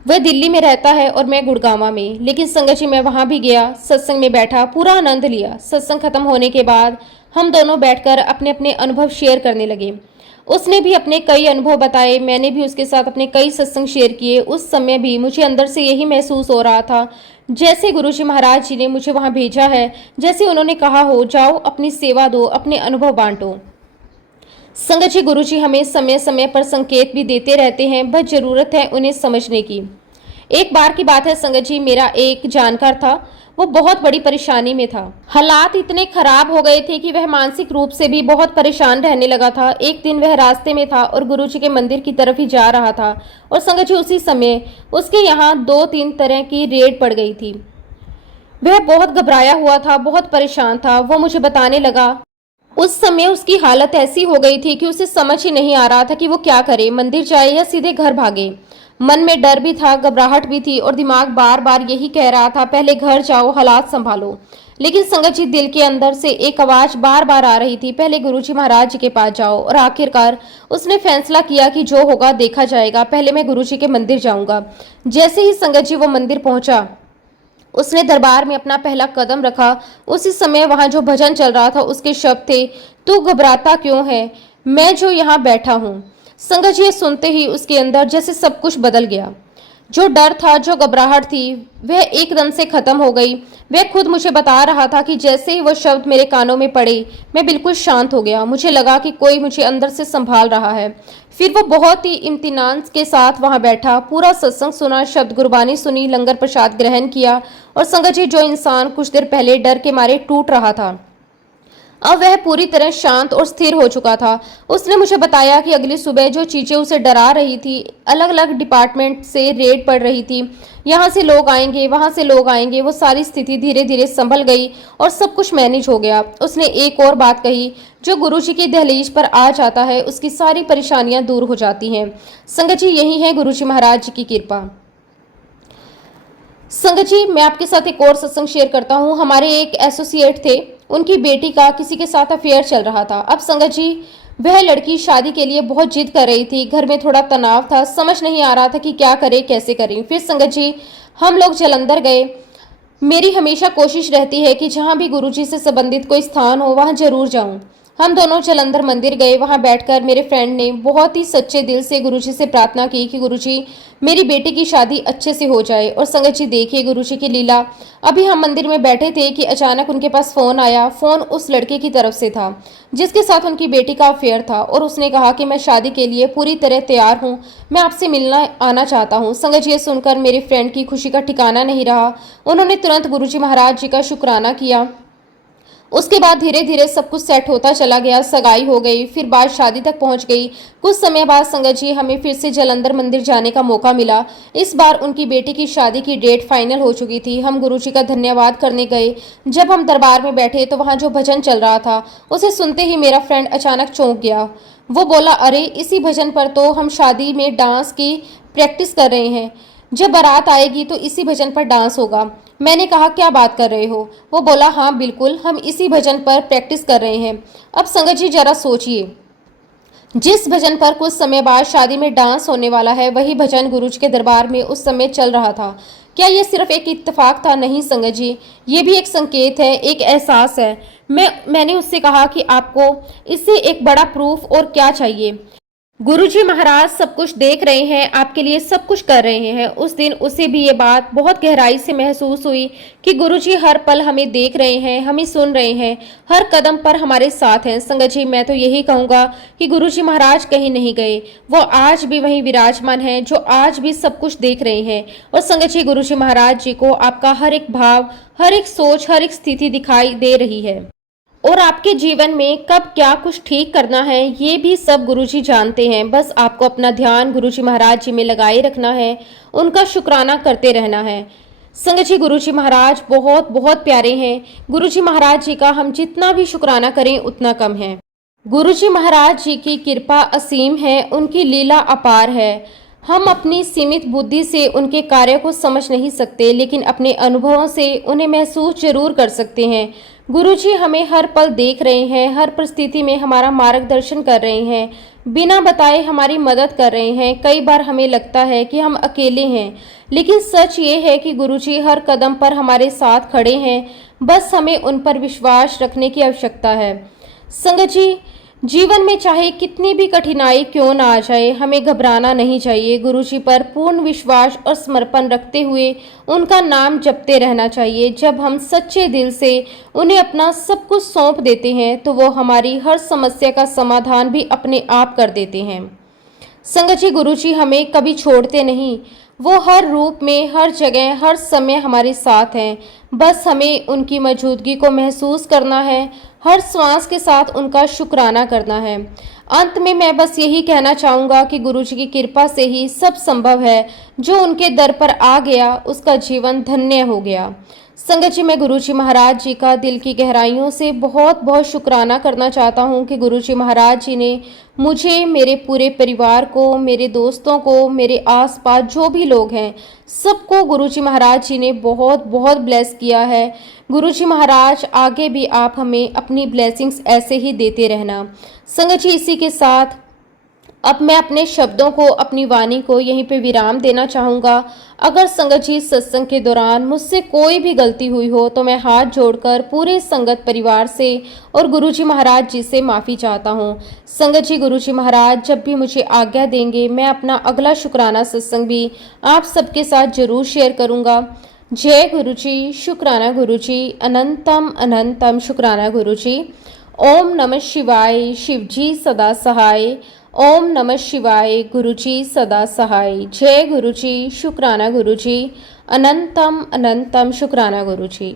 वह दिल्ली में रहता है और मैं गुड़गांवा में। लेकिन संगत जी मैं वहाँ भी गया, सत्संग में बैठा, पूरा आनंद लिया। सत्संग खत्म होने के बाद हम दोनों बैठकर अपने अपने अनुभव शेयर करने लगे। उसने भी अपने कई अनुभव बताए, मैंने भी उसके साथ अपने कई सत्संग शेयर किए। उस समय भी मुझे अंदर से यही महसूस हो रहा था जैसे गुरुजी महाराज जी ने मुझे वहाँ भेजा है, जैसे उन्होंने कहा हो जाओ अपनी सेवा दो, अपने अनुभव बांटो। संगत जी गुरुजी हमें समय समय पर संकेत भी देते रहते हैं, बस जरूरत है उन्हें समझने की। एक बार की बात है संगत जी, मेरा एक जानकार था, वो बहुत बड़ी परेशानी में था। हालात इतने खराब हो गए थे कि वह मानसिक रूप से भी बहुत परेशान रहने लगा था। एक दिन वह रास्ते में था और गुरुजी के मंदिर की तरफ ही जा रहा था और संगत जी उसी समय उसके यहाँ 2-3 तरह की रेड पड़ गई थी। वह बहुत घबराया हुआ था, बहुत परेशान था। वो मुझे बताने लगा उस समय उसकी हालत ऐसी हो गई थी कि उसे समझ ही नहीं आ रहा था कि वो क्या करे, मंदिर जाए या सीधे घर भागे। मन में डर भी था, घबराहट भी थी और दिमाग बार बार यही कह रहा था पहले घर जाओ, हालात संभालो। लेकिन संगत जी दिल के अंदर से एक आवाज बार बार आ रही थी, पहले गुरुजी महाराज जी के पास जाओ। और आखिरकार उसने फैसला किया कि जो होगा देखा जाएगा, पहले मैं गुरुजी के मंदिर जाऊंगा। जैसे ही संगत जी वो मंदिर पहुंचा, उसने दरबार में अपना पहला कदम रखा। उसी समय वहां जो भजन चल रहा था उसके शब्द थे, तू घबराता क्यों है, मैं जो यहाँ बैठा हूँ। संगत जी ये सुनते ही उसके अंदर जैसे सब कुछ बदल गया। जो डर था, जो घबराहट थी, वह एकदम से खत्म हो गई। वह खुद मुझे बता रहा था कि जैसे ही वो शब्द मेरे कानों में पड़े, मैं बिल्कुल शांत हो गया। मुझे लगा कि कोई मुझे अंदर से संभाल रहा है। फिर वो बहुत ही इम्तिनान के साथ वहां बैठा, पूरा सत्संग सुना, शब्द गुरबानी सुनी, लंगर प्रसाद ग्रहण किया। और संगत जी, जो इंसान कुछ देर पहले डर के मारे टूट रहा था, अब वह पूरी तरह शांत और स्थिर हो चुका था। उसने मुझे बताया कि अगली सुबह जो चीजें उसे डरा रही थी, अलग अलग डिपार्टमेंट से रेड पड़ रही थी, यहाँ से लोग आएंगे, वहां से लोग आएंगे, वो सारी स्थिति धीरे धीरे संभल गई और सब कुछ मैनेज हो गया। उसने एक और बात कही, जो गुरुजी की दहलीज पर आ जाता है उसकी सारी परेशानियां दूर हो जाती हैं। संगत जी, यही है गुरुजी महाराज जी की कृपा। संगत जी, मैं आपके साथ एक और सत्संग शेयर करता हूँ। हमारे एक एसोसिएट थे, उनकी बेटी का किसी के साथ अफेयर चल रहा था। अब संगत जी, वह लड़की शादी के लिए बहुत जिद कर रही थी। घर में थोड़ा तनाव था, समझ नहीं आ रहा था कि क्या करे कैसे करें। फिर संगत जी, हम लोग जलंधर गए। मेरी हमेशा कोशिश रहती है कि जहाँ भी गुरुजी से संबंधित कोई स्थान हो वहाँ जरूर जाऊँ। हम दोनों जालंधर मंदिर गए। वहां बैठकर मेरे फ्रेंड ने बहुत ही सच्चे दिल से गुरुजी से प्रार्थना की कि गुरुजी, मेरी बेटी की शादी अच्छे से हो जाए। और संगत जी, देखिए गुरुजी की लीला। अभी हम मंदिर में बैठे थे कि अचानक उनके पास फोन आया। फोन उस लड़के की तरफ से था जिसके साथ उनकी बेटी का अफेयर था, और उसने कहा कि मैं शादी के लिए पूरी तरह तैयार हूँ, मैं आपसे मिलना आना चाहता हूँ। संगत जी, ये सुनकर मेरी फ्रेंड की खुशी का ठिकाना नहीं रहा। उन्होंने तुरंत गुरुजी महाराज जी का शुक्राना किया। उसके बाद धीरे धीरे सब कुछ सेट होता चला गया। सगाई हो गई, फिर बात शादी तक पहुंच गई। कुछ समय बाद संगत जी, हमें फिर से जालंधर मंदिर जाने का मौका मिला। इस बार उनकी बेटी की शादी की डेट फाइनल हो चुकी थी। हम गुरुजी का धन्यवाद करने गए। जब हम दरबार में बैठे तो वहाँ जो भजन चल रहा था उसे सुनते ही मेरा फ्रेंड अचानक चौंक गया। वो बोला, अरे इसी भजन पर तो हम शादी में डांस की प्रैक्टिस कर रहे हैं, जब बारात आएगी तो इसी भजन पर डांस होगा। मैंने कहा, क्या बात कर रहे हो? वो बोला, हाँ बिल्कुल, हम इसी भजन पर प्रैक्टिस कर रहे हैं। अब संगत जी, जरा सोचिए, जिस भजन पर कुछ समय बाद शादी में डांस होने वाला है, वही भजन गुरुजी के दरबार में उस समय चल रहा था। क्या ये सिर्फ एक इत्तेफाक था? नहीं संगत जी, ये भी एक संकेत है, एक एहसास है। मैंने उससे कहा कि आपको इससे एक बड़ा प्रूफ और क्या चाहिए। गुरुजी महाराज सब कुछ देख रहे हैं, आपके लिए सब कुछ कर रहे हैं। उस दिन उसे भी ये बात बहुत गहराई से महसूस हुई कि गुरुजी हर पल हमें देख रहे हैं, हमें सुन रहे हैं, हर कदम पर हमारे साथ हैं। संगत जी, मैं तो यही कहूँगा कि गुरुजी महाराज कहीं नहीं गए, वो आज भी वहीं विराजमान हैं, जो आज भी सब कुछ देख रहे हैं। और संगत जी, गुरुजी महाराज जी को आपका हर एक भाव, हर एक सोच, हर एक स्थिति दिखाई दे रही है, और आपके जीवन में कब क्या कुछ ठीक करना है ये भी सब गुरुजी जानते हैं। बस आपको अपना ध्यान गुरुजी महाराज जी में लगाए रखना है, उनका शुक्राना करते रहना है। संगत जी, गुरुजी महाराज बहुत बहुत प्यारे हैं। गुरुजी महाराज जी का हम जितना भी शुक्राना करें उतना कम है। गुरुजी महाराज जी की कृपा असीम है, उनकी लीला अपार है। हम अपनी सीमित बुद्धि से उनके कार्य को समझ नहीं सकते, लेकिन अपने अनुभवों से उन्हें महसूस जरूर कर सकते हैं। गुरुजी हमें हर पल देख रहे हैं, हर परिस्थिति में हमारा मार्गदर्शन कर रहे हैं, बिना बताए हमारी मदद कर रहे हैं। कई बार हमें लगता है कि हम अकेले हैं, लेकिन सच ये है कि गुरुजी हर कदम पर हमारे साथ खड़े हैं। बस हमें उन पर विश्वास रखने की आवश्यकता है। संगत जी, जीवन में चाहे कितनी भी कठिनाई क्यों ना आ जाए, हमें घबराना नहीं चाहिए। गुरुजी पर पूर्ण विश्वास और समर्पण रखते हुए उनका नाम जपते रहना चाहिए। जब हम सच्चे दिल से उन्हें अपना सब कुछ सौंप देते हैं तो वो हमारी हर समस्या का समाधान भी अपने आप कर देते हैं। संगत जी, गुरुजी हमें कभी छोड़ते नहीं, वो हर रूप में, हर जगह, हर समय हमारे साथ हैं। बस हमें उनकी मौजूदगी को महसूस करना है, हर श्वास के साथ उनका शुक्राना करना है। अंत में मैं बस यही कहना चाहूँगा कि गुरुजी की कृपा से ही सब संभव है। जो उनके दर पर आ गया उसका जीवन धन्य हो गया। संगत जी, मैं गुरुजी महाराज जी का दिल की गहराइयों से बहुत बहुत शुक्राना करना चाहता हूँ कि गुरुजी महाराज जी ने मुझे, मेरे पूरे परिवार को, मेरे दोस्तों को, मेरे आसपास जो भी लोग हैं, सबको गुरुजी महाराज जी ने बहुत बहुत ब्लेस किया है। गुरुजी महाराज, आगे भी आप हमें अपनी ब्लेसिंग्स ऐसे ही देते रहना। संगत जी, इसी के साथ अब मैं अपने शब्दों को, अपनी वाणी को यहीं पे विराम देना चाहूँगा। अगर संगत जी सत्संग के दौरान मुझसे कोई भी गलती हुई हो तो मैं हाथ जोड़कर पूरे संगत परिवार से और गुरुजी महाराज जी से माफ़ी चाहता हूँ। संगत जी, गुरुजी महाराज जब भी मुझे आज्ञा देंगे मैं अपना अगला शुक्राना सत्संग भी आप सबके साथ जरूर शेयर करूँगा। जय गुरुजी, शुक्राना गुरुजी, अनंतम अनंतम शुक्राना गुरुजी। ओम नमः शिवाय, शिवजी सदा सहाय। ओम नमः शिवाय, गुरुजी सदा सहाय। जय गुरुजी, शुक्राना गुरुजी, अनंतम अनंतम शुक्राना गुरुजी।